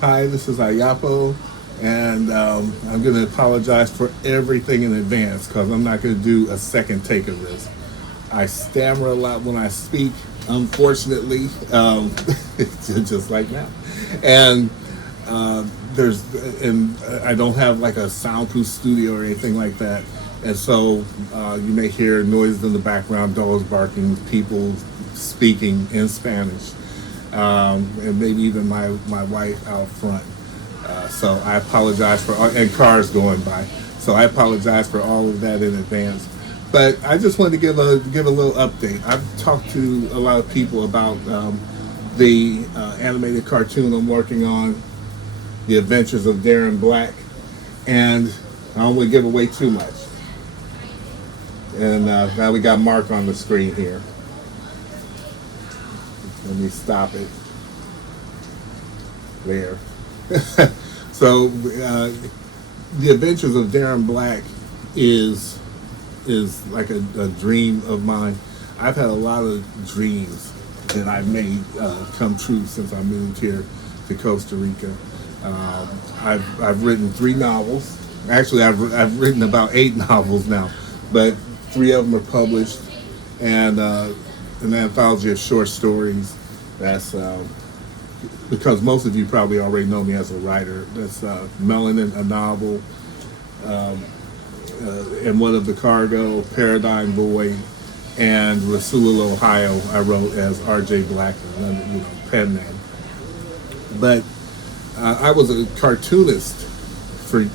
Hi, this is Ayapo, and I'm going to apologize for everything in advance because I'm not going to do a second take of this. I stammer a lot when I speak, unfortunately, just like now. And I don't have like a soundproof studio or anything like that. And so you may hear noises in the background, dogs barking, people speaking in Spanish. And maybe even my wife out front. So I apologize and cars going by. So I apologize for all of that in advance. But I just wanted to give a little update. I've talked to a lot of people about the animated cartoon I'm working on, The Adventures of Darrin Black, and I don't want to give away too much. And now we got Mark on the screen here. Let me stop it. There. So, The Adventures of Darrin Black is like a dream of mine. I've had a lot of dreams that I've made come true since I moved here to Costa Rica. I've written 3 novels. Actually, I've written about 8 novels now, but 3 of them are published, and an anthology of short stories. That's because most of you probably already know me as a writer. That's Melanin, a novel, and One of the Cargo, Paradigm Boy, and Rasul, Ohio, I wrote as R.J. Blackman, pen name. But I was a cartoonist for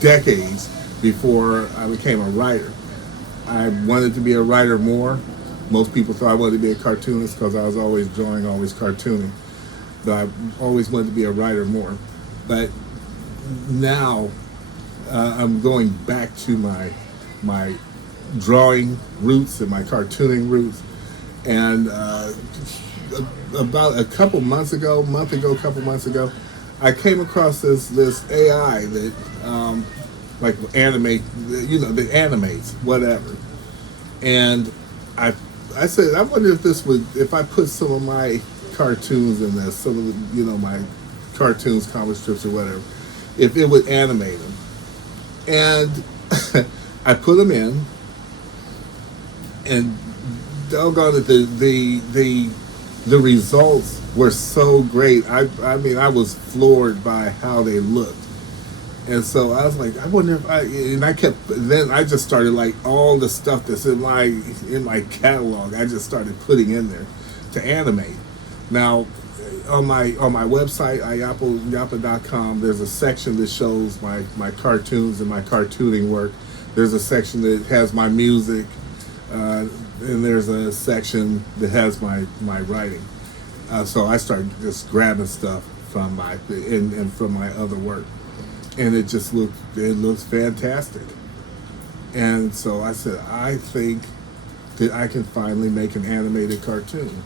decades before I became a writer. I wanted to be a writer more. Most people thought I wanted to be a cartoonist because I was always drawing, always cartooning. But I always wanted to be a writer more. But now I'm going back to my drawing roots and my cartooning roots. And about a couple months ago, I came across this AI that like that animates whatever. And I said, I wonder if I put some of my cartoons in there, some of the, my cartoons, comic strips or whatever, if it would animate them. And I put them in, and doggone it, the results were so great. I mean, I was floored by how they looked. And so I was like, I wonder if then I just started like all the stuff that's in my catalog, I just started putting in there to animate. Now, on my website, ayapa.com, there's a section that shows my cartoons and my cartooning work. There's a section that has my music, and there's a section that has my writing. So I started just grabbing stuff from from my other work. And it looks fantastic. And so I said, I think that I can finally make an animated cartoon.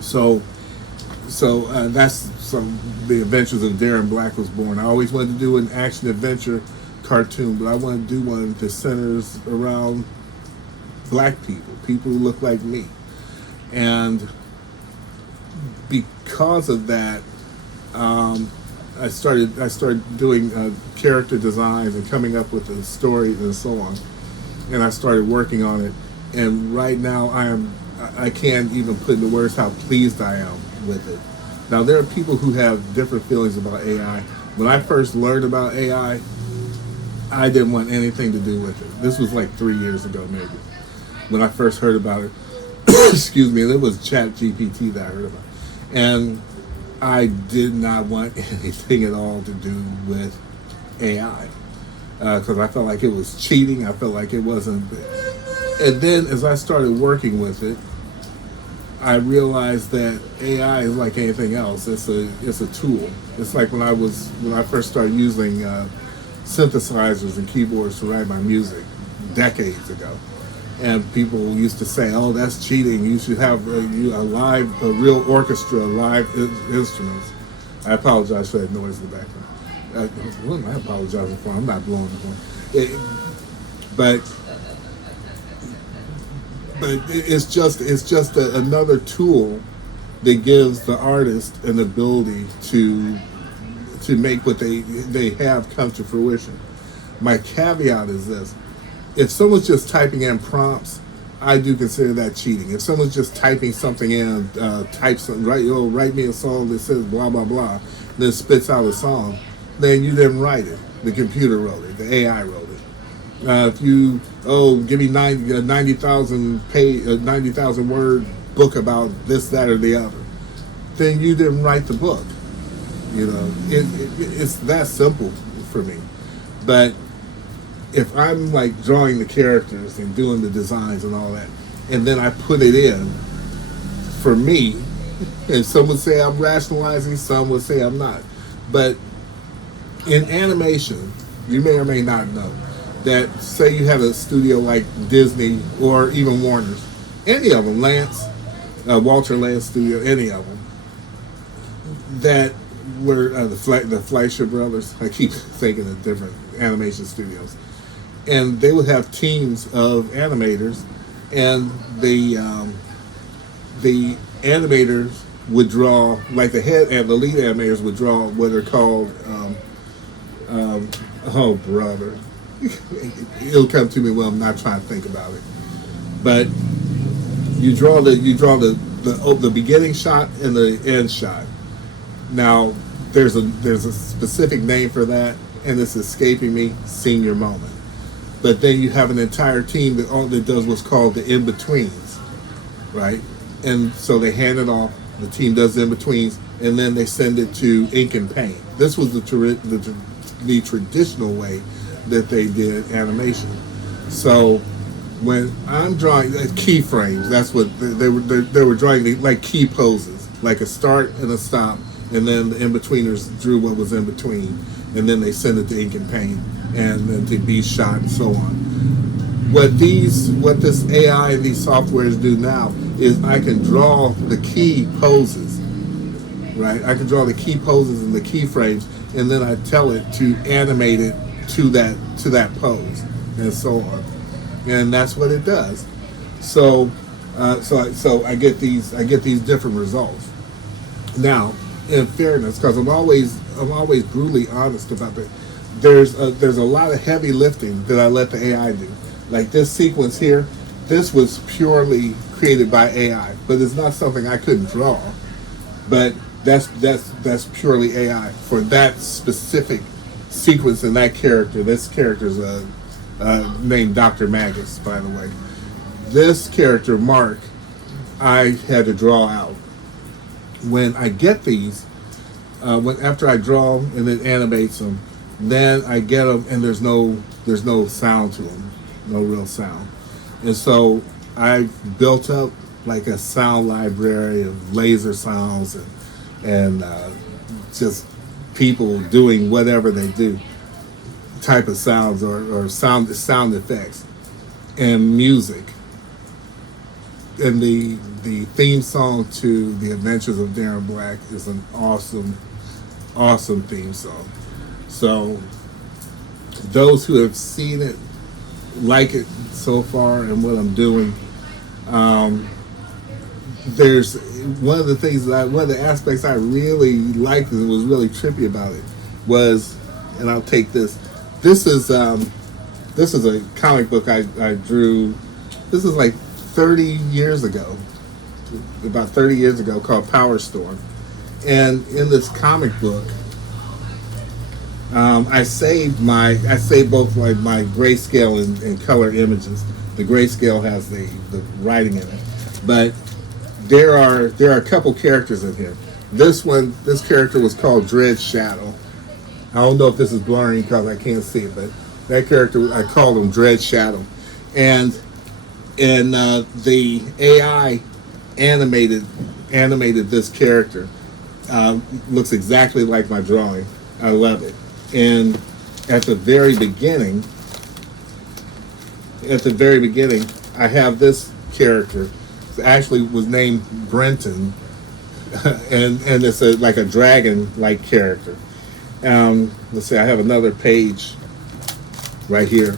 So that's The Adventures of Darrin Black was born. I always wanted to do an action adventure cartoon, but I wanted to do one that centers around black people who look like me. And because of that, I started doing character designs and coming up with the stories and so on, and I started working on it. And right now, I can't even put into words how pleased I am with it. Now, there are people who have different feelings about AI. When I first learned about AI, I didn't want anything to do with it. This was like 3 years ago, maybe, when I first heard about it. Excuse me, it was ChatGPT that I heard about, and I did not want anything at all to do with AI because I felt like it was cheating. I felt like it wasn't. And then as I started working with it, I realized that AI is like anything else. It's a tool. It's like when I first started using synthesizers and keyboards to write my music decades ago. And people used to say, "Oh, that's cheating. You should have a real orchestra, live instruments." I apologize for that noise in the background. What am I apologizing for? I'm not blowing the horn. But but it's just another tool that gives the artist an ability to make what they have come to fruition. My caveat is this: if someone's just typing in prompts, I do consider that cheating. If someone's just typing something in, type something, write me a song that says blah blah blah, then spits out a song, then you didn't write it. The computer wrote it. The AI wrote it. If you give me 90,000 page, 90,000 word book about this, that, or the other, then you didn't write the book. You know, it's that simple for me. But if I'm like drawing the characters and doing the designs and all that, and then I put it in, for me, and some would say I'm rationalizing, some would say I'm not. But in animation, you may or may not know that, say you have a studio like Disney or even Warner's, any of them, Walter Lance Studio, any of them, that were the Fleischer Brothers. I keep thinking of different animation studios. And they would have teams of animators, and the animators would draw, like the head and the lead animators would draw what are called, oh brother, it'll come to me when I'm not trying to think about it. But you draw the beginning shot and the end shot. Now there's a specific name for that, and it's escaping me. Senior moment. But then you have an entire team that does what's called the in-betweens, right? And so they hand it off, the team does the in-betweens, and then they send it to ink and paint. This was the traditional way that they did animation. So when I'm drawing keyframes, that's what they were drawing, like key poses, like a start and a stop, and then the in-betweeners drew what was in between, and then they send it to ink and paint, and then to be shot and so on. What this AI and these softwares do now is I can draw the key poses, right? I can draw the key poses and the keyframes, and then I tell it to animate it to that pose, and so on. And that's what it does. So I get these different results. Now, in fairness, because I'm always brutally honest about that, there's a lot of heavy lifting that I let the AI do. Like this sequence here, this was purely created by AI, but it's not something I couldn't draw. But that's purely AI for that specific sequence and that character. This character's named Dr. Magus, by the way. This character, Mark, I had to draw out. When I get these, after I draw them and it animates them, then I get them and there's no sound to them, no real sound. And so I built up like a sound library of laser sounds and just people doing whatever they do, type of sounds or sound effects and music. And the theme song to The Adventures of Darren Black is an awesome theme song. So those who have seen it like it so far and what I'm doing. There's one of the aspects I really liked and was really trippy about it was, and I'll take this. This is a comic book I drew. This is like 30 years ago, about 30 years ago, called Power Storm. And in this comic book, I saved both like my grayscale and color images. The grayscale has the writing in it, but there are a couple characters in here. This character was called Dread Shadow. I don't know if this is blurring because I can't see it, but that character, I called him Dread Shadow. And the AI animated this character. Looks exactly like my drawing. I love it. And at the very beginning, I have this character. It actually was named Brenton, and it's like a dragon-like character. Let's see, I have another page right here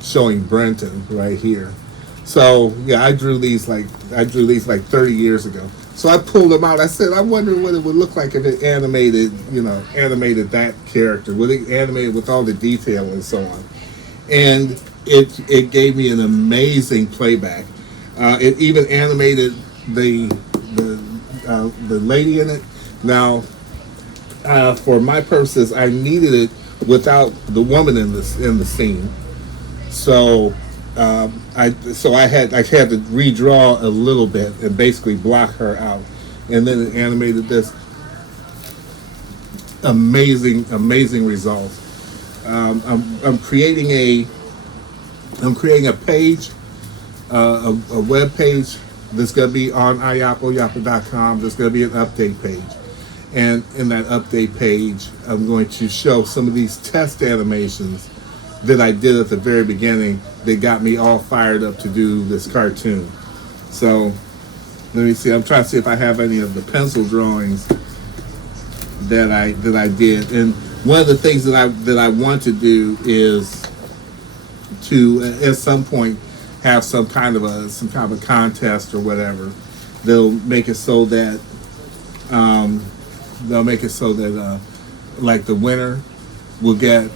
showing Brenton right here. So yeah, I drew these like 30 years ago. So I pulled them out. I said, I'm wondering what it would look like if it animated, animated that character. Would it animate with all the detail and so on? And it gave me an amazing playback. It even animated the the lady in it. Now, for my purposes, I needed it without the woman in the scene. So I had to redraw a little bit and basically block her out, and then it animated this amazing results. I'm creating a page, a web page that's going to be on iyapoyapa.com. There's going to be an update page. And in that update page, I'm going to show some of these test animations that I did at the very beginning that got me all fired up to do this cartoon. So let me see. I'm trying to see if I have any of the pencil drawings that I did. And one of the things that I want to do is to at some point have some kind of a contest or whatever. They'll make it so that like the winner will get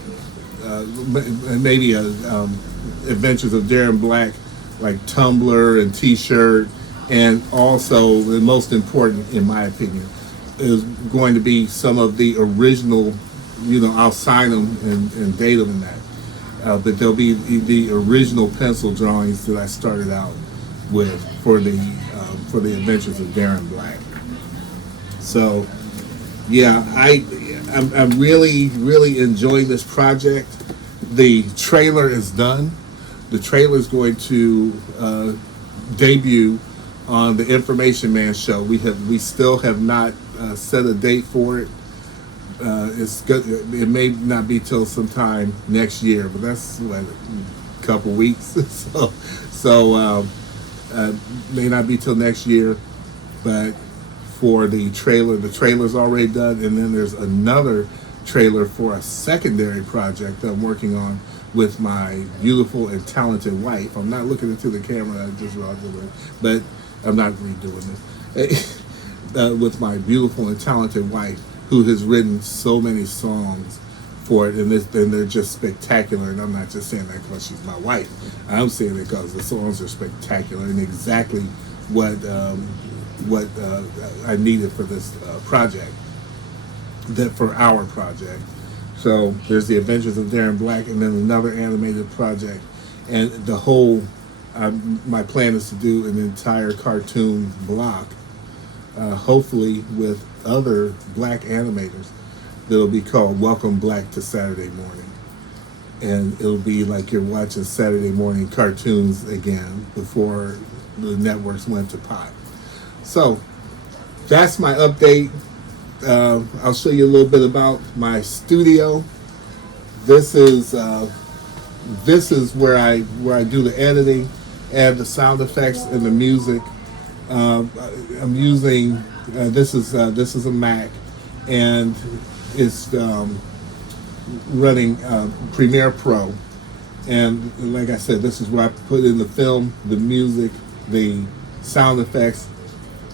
maybe Adventures of Darren Black like tumbler and T-shirt, and also the most important, in my opinion, is going to be some of the original. I'll sign them and date them and that. But there'll be the original pencil drawings that I started out with for the Adventures of Darren Black. So, yeah, I'm really enjoying this project. The trailer is done. The trailer is going to debut on the Information Man show. We still have not set a date for it. It's good. It may not be till sometime next year, but that's a couple weeks. so may not be till next year. But for the trailer's already done, and then there's another trailer for a secondary project that I'm working on with my beautiful and talented wife. I'm not looking into the camera, I just but I'm not redoing this. With my beautiful and talented wife, who has written so many songs for it, and they're just spectacular. And I'm not just saying that because she's my wife. I'm saying it because the songs are spectacular and exactly what I needed for this project. For our project. So there's the Adventures of Darren Black, and then another animated project, and the whole. My plan is to do an entire cartoon block, hopefully with other black animators. That'll be called Welcome Black to Saturday Morning, and it'll be like you're watching Saturday morning cartoons again before the networks went to pot. So that's my update. I'll show you a little bit about my studio. This is where I do the editing, add the sound effects and the music. I'm using this is a Mac, and it's running Premiere Pro. And like I said, this is where I put in the film, the music, the sound effects,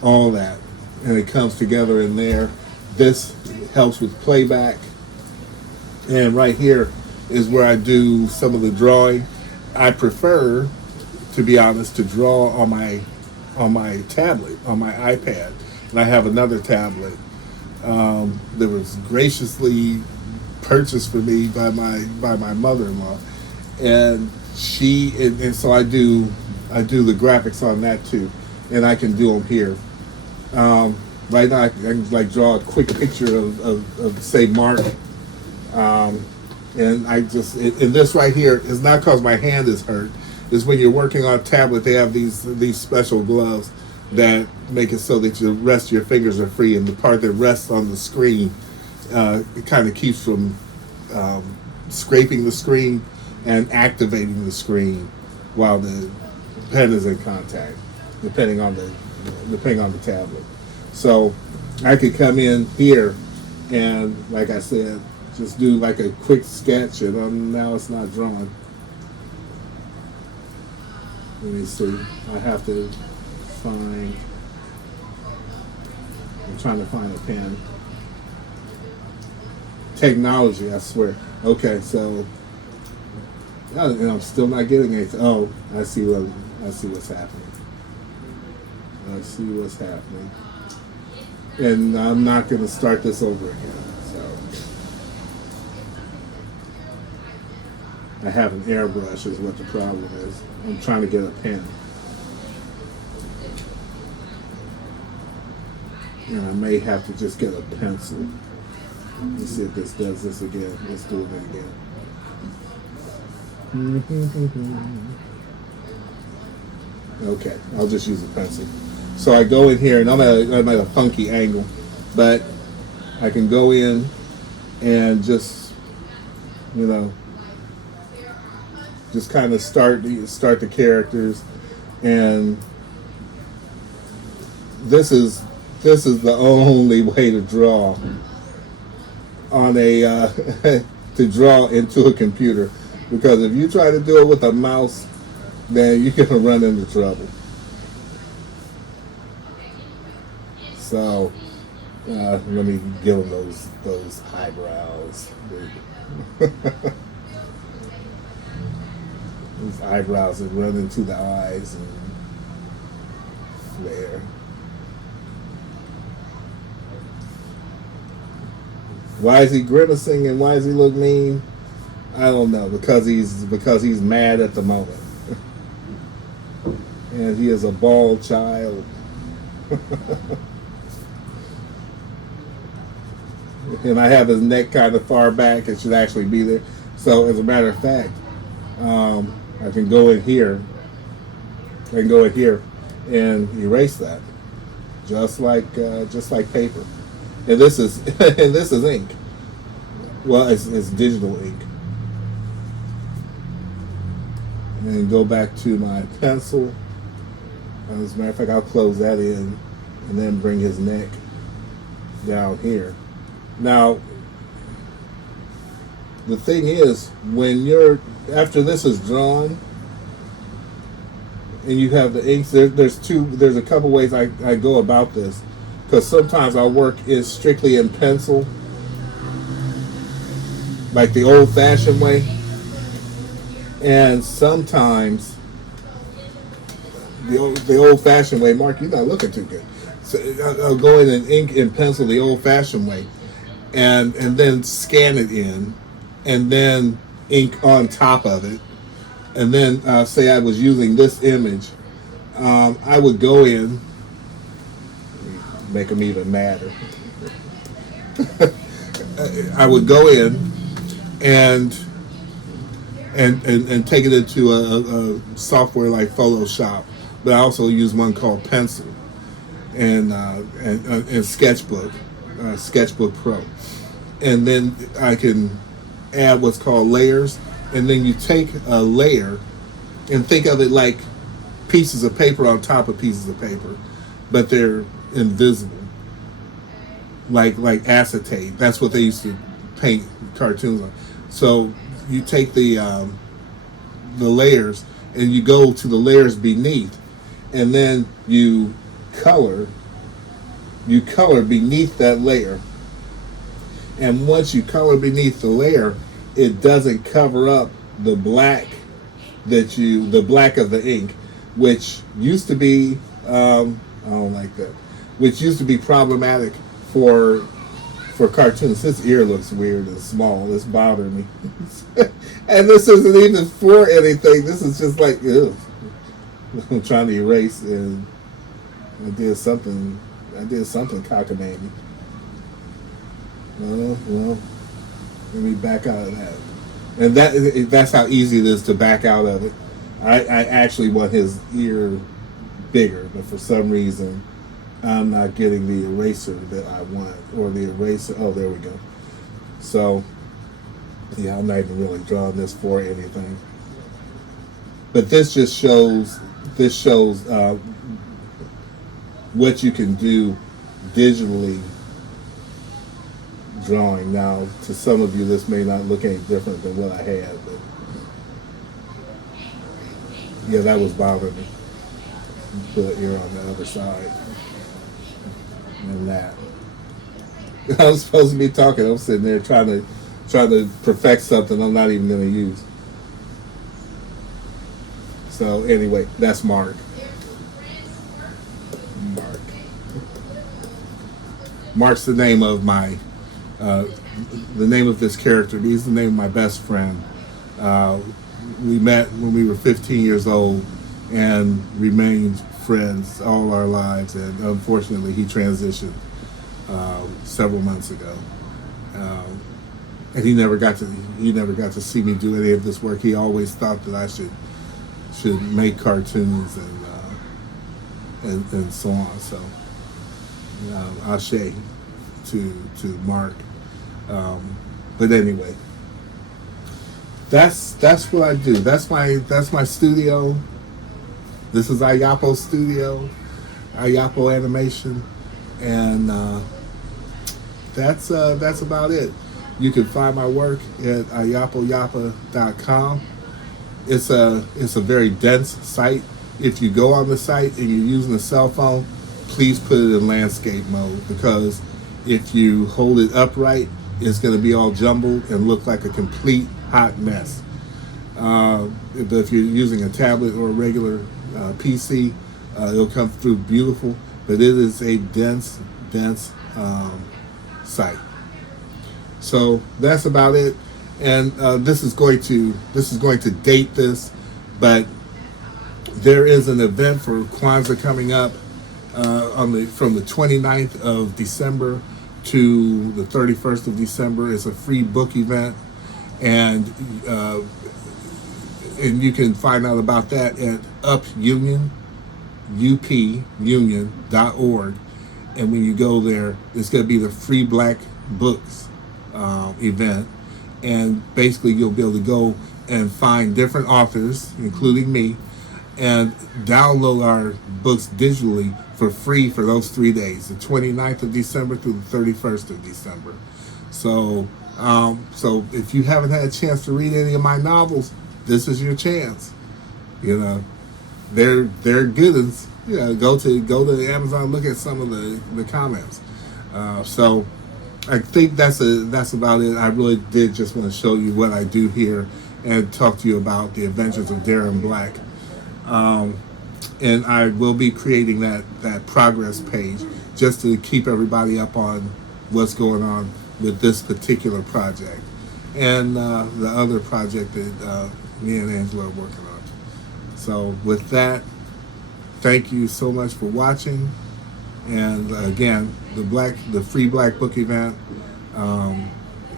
all that, and it comes together in there. This helps with playback, and right here is where I do some of the drawing. I prefer, to be honest, to draw on my tablet, on my iPad, and I have another tablet that was graciously purchased for me by my mother-in-law, and so I do the graphics on that too, and I can do them here. Right now, I can like draw a quick picture of say Mark, and I just and this right here is not because my hand is hurt. It's when you're working on a tablet, they have these special gloves that make it so that the rest of your fingers are free, and the part that rests on the screen, it kind of keeps from scraping the screen and activating the screen while the pen is in contact, depending on the tablet. So I could come in here and, like I said, just do like a quick sketch, and now it's not drawn. Let me see. I have to find. I'm trying to find a pen. Technology, I swear. Okay, so and I'm still not getting anything. Oh, I see what's happening. I see what's happening. And I'm not going to start this over again. So I have an airbrush is what the problem is. I'm trying to get a pen. And I may have to just get a pencil. Let's see if this does this again. Let's do it again. Okay, I'll just use a pencil. So I go in here, and I'm at a funky angle, but I can go in and just, just kind of start the characters, and this is the only way to draw on a to draw into a computer, because if you try to do it with a mouse, then you're gonna run into trouble. So let me give them those eyebrows. These eyebrows that run into the eyes and flare. Why is he grimacing and why does he look mean? I don't know. Because he's mad at the moment. And he is a bald child. And I have his neck kind of far back. It should actually be there. So as a matter of fact, I can go in here. And erase that, just like paper. And this is ink. Well, it's digital ink. And go back to my pencil. As a matter of fact, I'll close that in, and then bring his neck down here. Now, the thing is, after this is drawn, and you have the inks, there's a couple ways I go about this, because sometimes I'll work strictly in pencil, like the old-fashioned way, and sometimes the old-fashioned way. Mark, you're not looking too good. So I'll go in and ink and pencil the old-fashioned way, and then scan it in, and then ink on top of it, and then say I was using this image, I would go in, make them even madder. I would go in and take it into a software like Photoshop, but I also use one called Pencil and Sketchbook Pro, and then I can add what's called layers, and then you take a layer and think of it like pieces of paper on top of pieces of paper, but they're invisible, like acetate. That's what they used to paint cartoons on. So you take the layers and you go to the layers beneath, and then you color beneath that layer. And once you color beneath the layer, it doesn't cover up the black the black of the ink, which used to be I don't like that, which used to be problematic for cartoons. This ear looks weird and small. It's bothering me. And this isn't even for anything. This is just like, ugh. I'm trying to erase, and I did something cockamamie. Well, let me back out of that. And that's how easy it is to back out of it. I actually want his ear bigger, but for some reason I'm not getting the eraser that I want, or the eraser. Oh, there we go. So yeah, I'm not even really drawing this for anything. But this just shows what you can do digitally drawing. Now, to some of you, this may not look any different than what I had, but Yeah, that was bothering me. Put an ear on the other side. And that. I was supposed to be talking. I'm sitting there trying to perfect something I'm not even going to use. So anyway, that's Mark. Mark. Mark's the name of the name of this character. He's the name of my best friend. We met when we were 15 years old and remained friends all our lives. And unfortunately, he transitioned several months ago. And he never got to see me do any of this work. He always thought that I should make cartoons and so on. So ashe to Mark. But anyway, that's what I do. That's my studio. This is Ayapo Studio, Ayapo Animation, and that's about it. You can find my work at ayapoyapa.com. It's a very dense site. If you go on the site and you're using a cell phone, please put it in landscape mode, because if you hold it upright, it's going to be all jumbled and look like a complete hot mess. But if you're using a tablet or a regular PC, it'll come through beautiful. But it is a dense site. So that's about it. And this is going to date this, but there is an event for Kwanzaa coming up from the 29th of December to the 31st of December. It's a free book event, and you can find out about that at upunion.org. And when you go there, it's going to be the Free Black Books event, and basically you'll be able to go and find different authors, including me, and download our books digitally for free for those 3 days, the 29th of December through the 31st of December. So if you haven't had a chance to read any of my novels, this is your chance. You know, they're good ones. You know, go to Amazon, look at some of the comments. So I think that's about it. I really did just want to show you what I do here and talk to you about the adventures of Darren Black. And I will be creating that progress page just to keep everybody up on what's going on with this particular project and the other project that me and Angela are working on. So with that, thank you so much for watching. And again, the Free Black Book event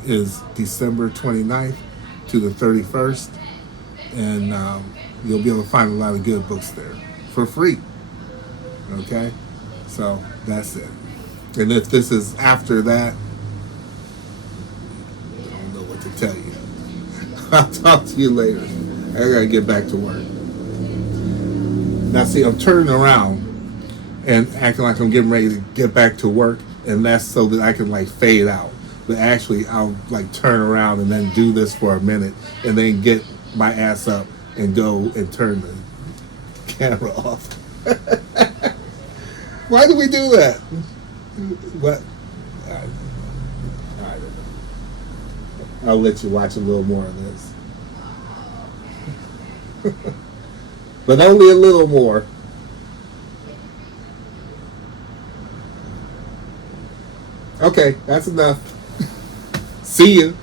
is December 29th to the 31st. And you'll be able to find a lot of good books there for free. Okay? So that's it. And if this is after that, I don't know what to tell you. I'll talk to you later. I gotta get back to work. Now see, I'm turning around and acting like I'm getting ready to get back to work, and that's so that I can like fade out. But actually, I'll like turn around and then do this for a minute, and then get my ass up and go and turn the camera off. Why do we do that? What? I don't know. I'll let you watch a little more of this. But only a little more. Okay, that's enough. See you.